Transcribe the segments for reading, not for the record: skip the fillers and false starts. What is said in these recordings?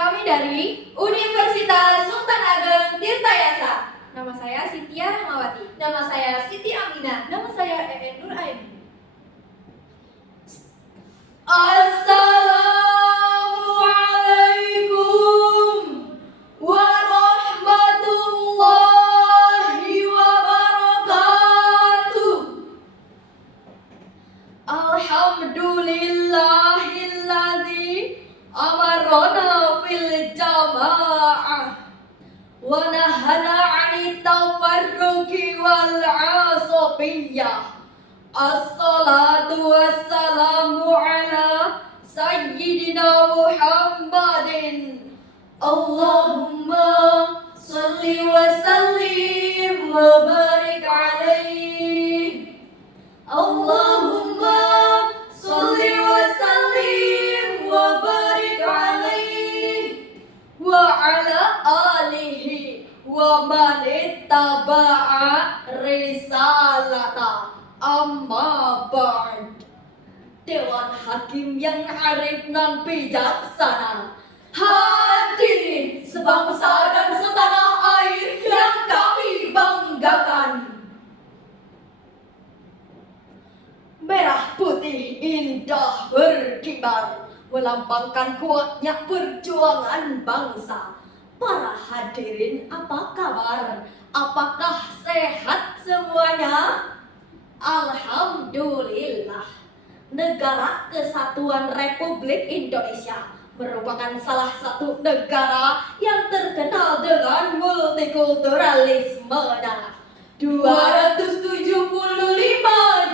Kami dari Universitas Sultan Ageng Tirtayasa. Nama saya Sitia Rahmawati. Nama saya Siti Aminah. Nama saya EN Nur Aini. Assalamualaikum warahmatullahi wabarakatuh. Alhamdulillahilladzi amarona fil jamaah wa nahana 'anit tafarruqi wal 'asabiyah. Assalatu wassalamu ala sayyidina Muhammadin. Allahumma salli wa sallim wa barik alaihi. Allahumma salli wa sallim wa barik alaihi wa ala alihi wa man ittaba'a risalata. Amma ba'd. Dewan Hakim yang arif dan bijaksana, hadirin sebangsa dan setanah air yang kami banggakan. Merah putih indah berkibar, melambangkan kuatnya perjuangan bangsa. Para hadirin, apa kabar? Apakah sehat semuanya? Alhamdulillah. Negara Kesatuan Republik Indonesia merupakan salah satu negara yang terkenal dengan multikulturalisme. 275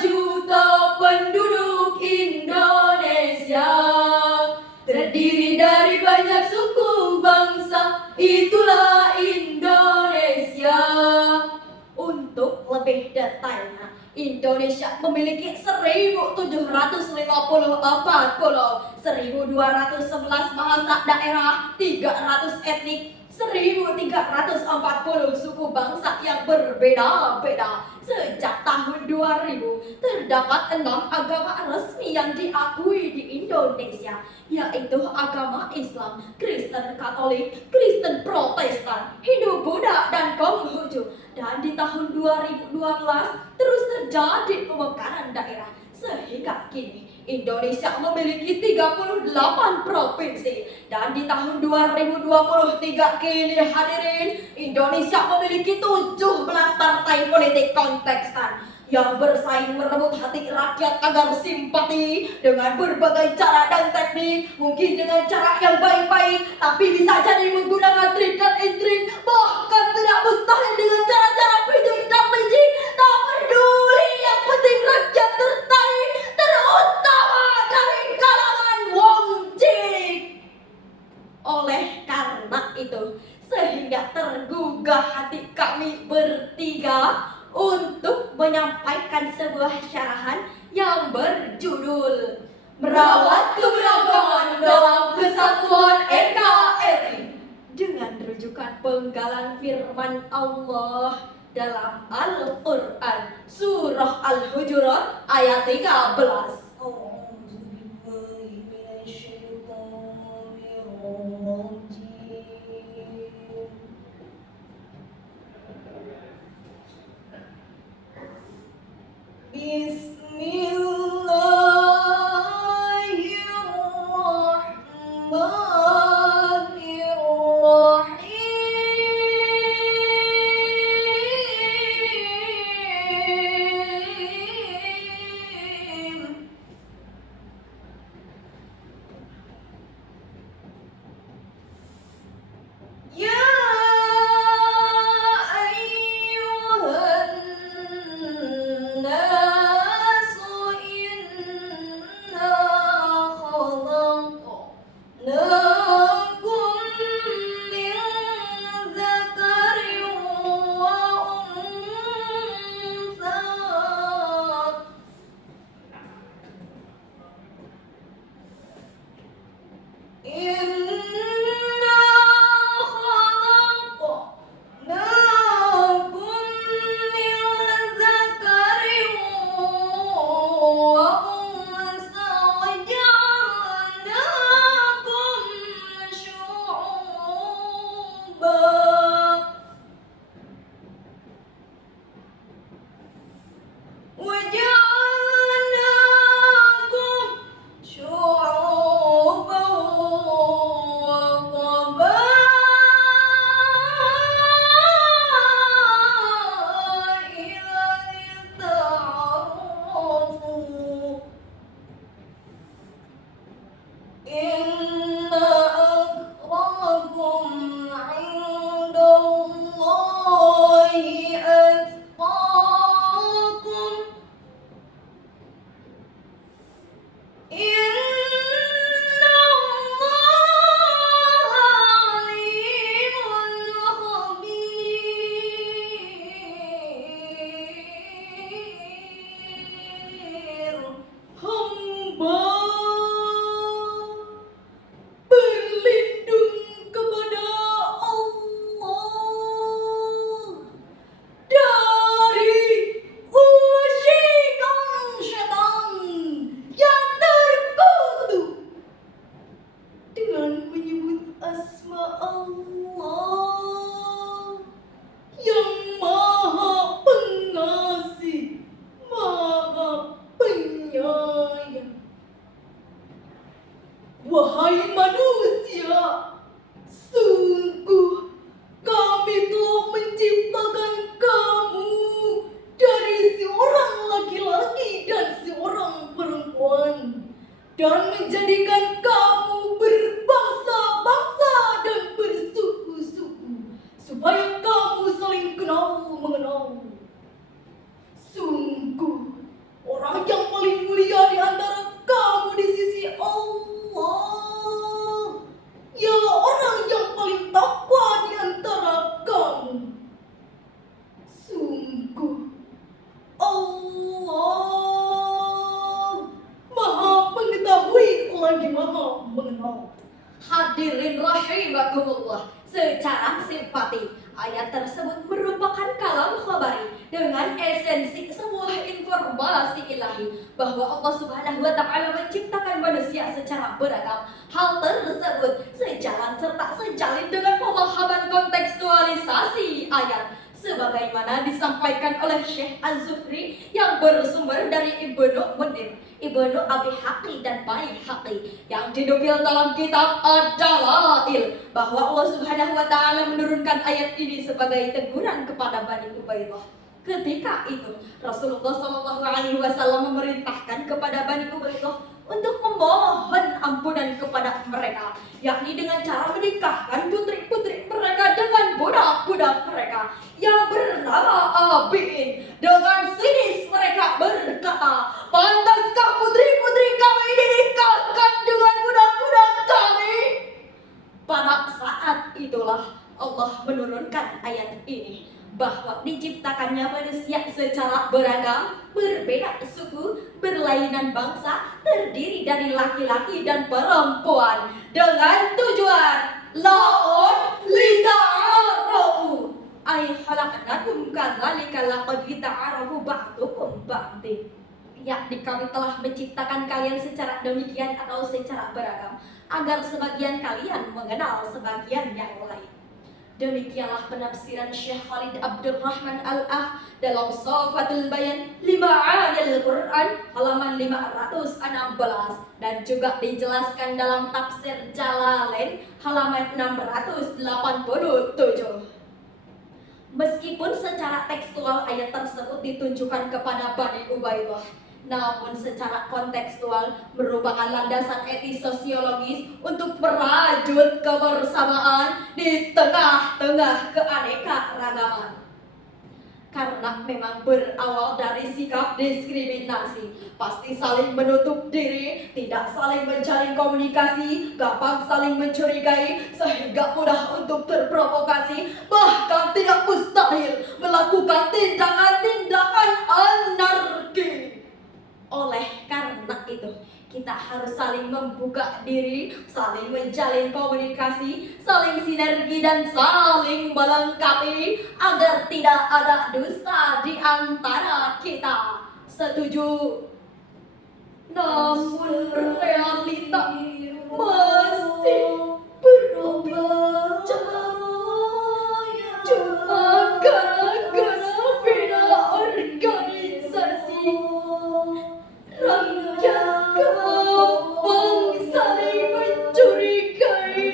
juta penduduk Indonesia, terdiri dari banyak suku bangsa, itulah Indonesia. Untuk lebih detailnya, Indonesia memiliki 1.754 pulau, 1.211 bahasa daerah, 300 etnik, 1.340 suku bangsa yang berbeda-beda. Sejak tahun 2000, terdapat 6 agama resmi yang diakui di Indonesia, yaitu agama Islam, Kristen Katolik, Kristen Protestan, Hindu Buddha, dan Konghucu. Dan di tahun 2012 terus terjadi pemekaran daerah, sehingga kini Indonesia memiliki 38 provinsi. Dan di tahun 2023 kini hadirin, Indonesia memiliki 17 partai politik kontestan yang bersaing merebut hati rakyat agar simpati dengan berbagai cara dan teknik. Mungkin dengan cara yang baik-baik, tapi bisa jadi menggunakan trik dan intrik, bahkan tidak mustahil dengan cara-cara pijuk dan licik. Tak peduli, yang penting rakyat tertarik, terutama dari kalangan wong cilik. Oleh karena itu, sehingga tergugah hati kami bertiga untuk menyampaikan sebuah syarahan yang berjudul Merawat Keberagaman dalam Kesatuan NKRI, dengan rujukan penggalan firman Allah dalam Al-Quran Surah Al-Hujurat ayat 13. Bismillahirrahmanirrahim. Inna akramakum indallahi atqakum. Inna Allaha alimun khabir. Hamba berlindung kepada Allah dari usikan syaitan yang terkutuk dengan menyebut asma Allah yang maha pengasih, maha penyayang. Wahai manusia, sungguh kami telah menciptakan kamu dari seorang laki-laki dan seorang perempuan dan menjadikan kamu berbangsa-bangsa dan bersuku-suku supaya kamu saling kenal mengenal. Sungguh orang yang paling mulia di antara kamu di sisi Allah, ialah orang yang paling takwa di antara kamu. Sungguh Allah maha mengetahui lagi maha mengenal. Hadirin rahimakumullah, secara simpati ayat tersebut merupakan kalam khabari dengan esensi sebuah informasi ilahi bahwa Allah Subhanahu wa Ta'ala menciptakan manusia secara beragam. Hal tersebut sejalan serta sejalin dengan pemahaman kontekstualisasi ayat sebagaimana disampaikan oleh Syekh Az-Zuhri yang bersumber dari Ibnu Munir, Ibnu Abi Haqi dan Baihaqi yang dinukil dalam kitab Ad-Dalail bahwa Allah Subhanahu wa Ta'ala menurunkan ayat ini sebagai teguran kepada Bani Ubaidah. Ketika itu Rasulullah SAW memerintahkan kepada Bani Ubaidah untuk memohon ampunan kepada mereka, yakni dengan cara menikahkan putri-putri mereka dengan budak-budak mereka yang bernama Abiin. Dengan sinis mereka berkata, pantaskah putri-putri kami dinikahkan dengan budak-budak kami? Pada saat itulah Allah menurunkan ayat ini bahwa diciptakannya manusia secara beragam, berbeda suku, berlainan bangsa, terdiri dari laki-laki dan perempuan dengan tujuan la'un lita'arafu ay khalaqnakum kadzalika laqad lita'arafu ba'dukum ba'din, yakni kami telah menciptakan kalian secara demikian atau secara beragam agar sebagian kalian mengenal sebagian yang lain. Demikianlah penafsiran Syekh Khalid Abdurrahman Al-Ah dalam Safatul Bayan Lima'anil Quran halaman 516 dan juga dijelaskan dalam tafsir Jalalain halaman 687. Meskipun secara tekstual ayat tersebut ditunjukkan kepada Bani Ubaidah, namun secara kontekstual merupakan landasan etis sosiologis untuk merajut kebersamaan di tengah-tengah keanekaragaman. Karena memang berawal dari sikap diskriminasi, pasti saling menutup diri, tidak saling menjalin komunikasi, gampang saling mencurigai, sehingga mudah untuk terprovokasi, bahkan tidak mustahil melakukan tindakan-tindakan anarki. Oleh karena itu, kita harus saling membuka diri, saling menjalin komunikasi, saling sinergi dan saling melengkapi agar tidak ada dusta di antara kita. Setuju? Namun realita masih berubah cuma gara-gara beda organisasi. Rakyat gampang saling mencurigai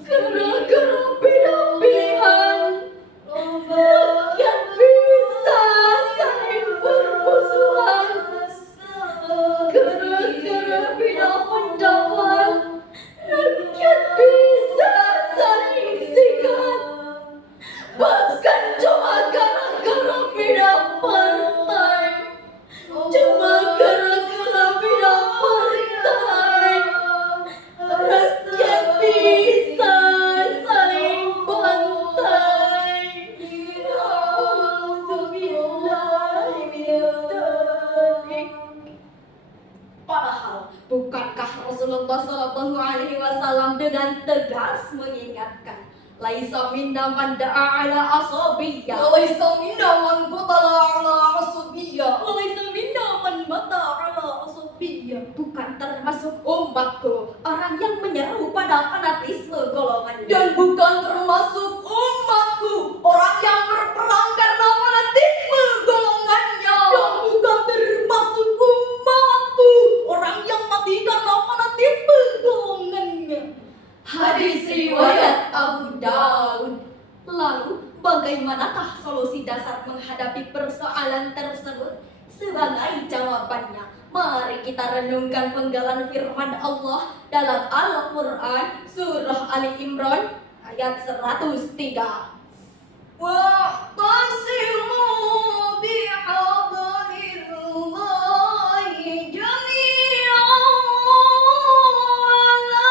gara-gara beda pilihan. Rakyat bisa saling bermusuhan gara-gara beda Bukankah Rasulullah Shallallahu Alaihi Wasallam dengan tegas mengingatkan, laisa minna man da'a ala asabiyya, Walaysa minna man qatala ala asabiyya, walaysa minna man mata ala asabiyya. Bukan termasuk umatku orang yang menyeru pada fanatisme golongannya, dan bukan termasuk umatku orang yang berperang karena fanatisme golongannya, dan bukan termasuk umatku orang yang mati karena fanatisme golongannya. Hadis riwayat Abu Daud. Lalu, bagaimanakah solusi dasar menghadapi persoalan tersebut? Sebagai jawabannya, mari kita renungkan penggalan firman Allah dalam Al-Quran surah Ali Imran ayat 103. wa'tasimu bihablillahi jami'an wa la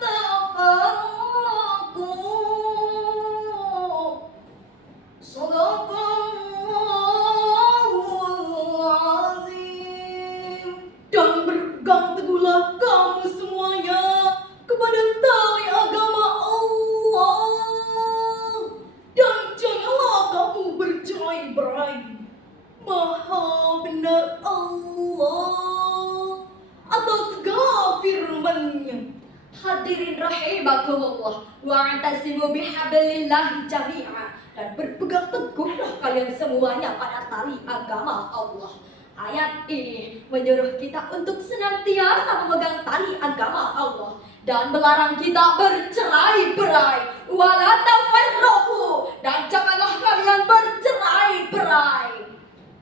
tafarraqu. Shadaqallahul azim. Dan berpegang teguhlah kamu semuanya kepada tali agama Allah, dan janganlah kamu bercerai-berai. Maha benar Allah atas segala firman-Nya. Hadirin rahimakumullah, wa'tasimu bihablillahi jami'a, dan berpegang teguhlah kalian semuanya pada tali agama Allah. Ayat ini menyuruh kita untuk senantiasa memegang tali agama Allah dan melarang kita bercerai-berai. Wala tafarraqu, dan janganlah kalian bercerai-berai.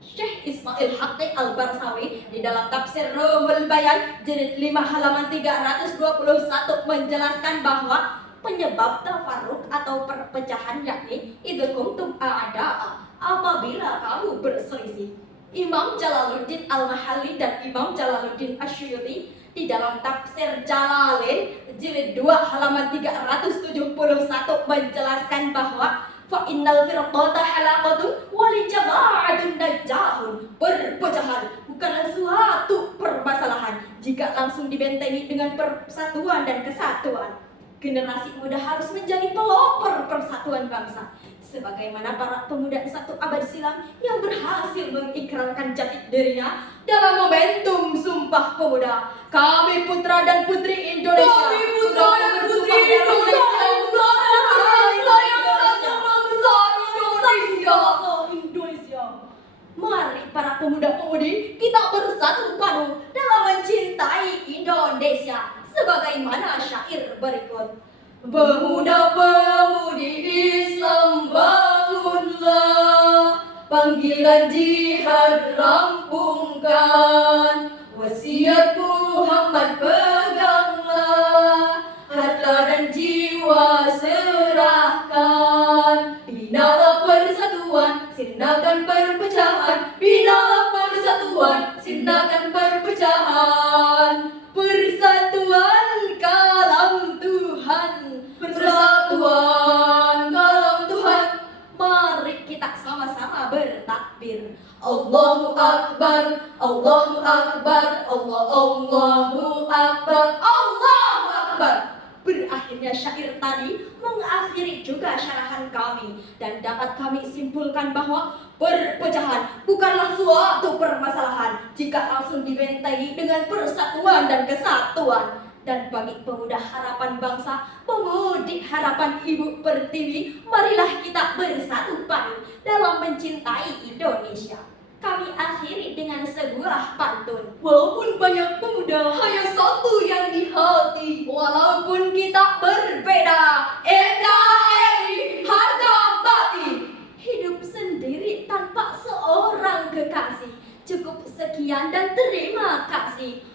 Syekh Ismail Haqqi Al-Barsawi di dalam tafsir Ruhul Bayan jilid 5 halaman 321 menjelaskan bahwa penyebab tafarruq atau perpecahan yakni idza kuntum a'da'a, apabila kamu berselisih. Imam Jalaluddin Al-Mahalli dan Imam Jalaluddin Asyuyuti di dalam tafsir Jalalain jilid 2 halaman 371 menjelaskan bahwa fa innal firqata halaqatun wa li jama'atun najahun. Perpecahan bukanlah suatu permasalahan jika langsung dibentengi dengan persatuan dan kesatuan. Generasi muda harus menjadi pelopor persatuan bangsa, sebagaimana para pemuda satu abad silam yang berhasil mengikrarkan jati dirinya dalam momentum Sumpah Pemuda. Kami putra dan putri Indonesia, Kami putra dan putri Indonesia, Indonesia. Mari para pemuda-pemudi kita bersatu padu dalam mencintai Indonesia, sebagaimana syair berikut. Pemuda-pemudi Islam bangunlah, panggilan jihad rampungkan, wasiat Muhammad peganglah, harta dan jiwa serahkan. Binalah persatuan, sirnakan perpecahan. Binalah persatuan, sirnakan perpecahan. Persatuan kalam Tuhan, persatuan kalam Tuhan. Mari kita sama-sama bertakbir. Allahu Akbar, Allahu Akbar, Allahu Akbar, Allahu Akbar. Berakhirnya syair tadi mengakhiri juga syarahan kami, dan dapat kami simpulkan bahwa perpecahan bukanlah suatu permasalahan jika langsung dibentengi dengan persatuan dan kesatuan. Dan bagi pemuda harapan bangsa, pemudi harapan Ibu Pertiwi, marilah kita bersatu padu dalam mencintai Indonesia. Kami akhiri dengan sebuah pantun. Walaupun banyak pemuda, hanya satu yang di hati. Walaupun kita berbeda, NKRI harga mati. Hidup sendiri tanpa seorang kekasih. Cukup sekian dan terima kasih.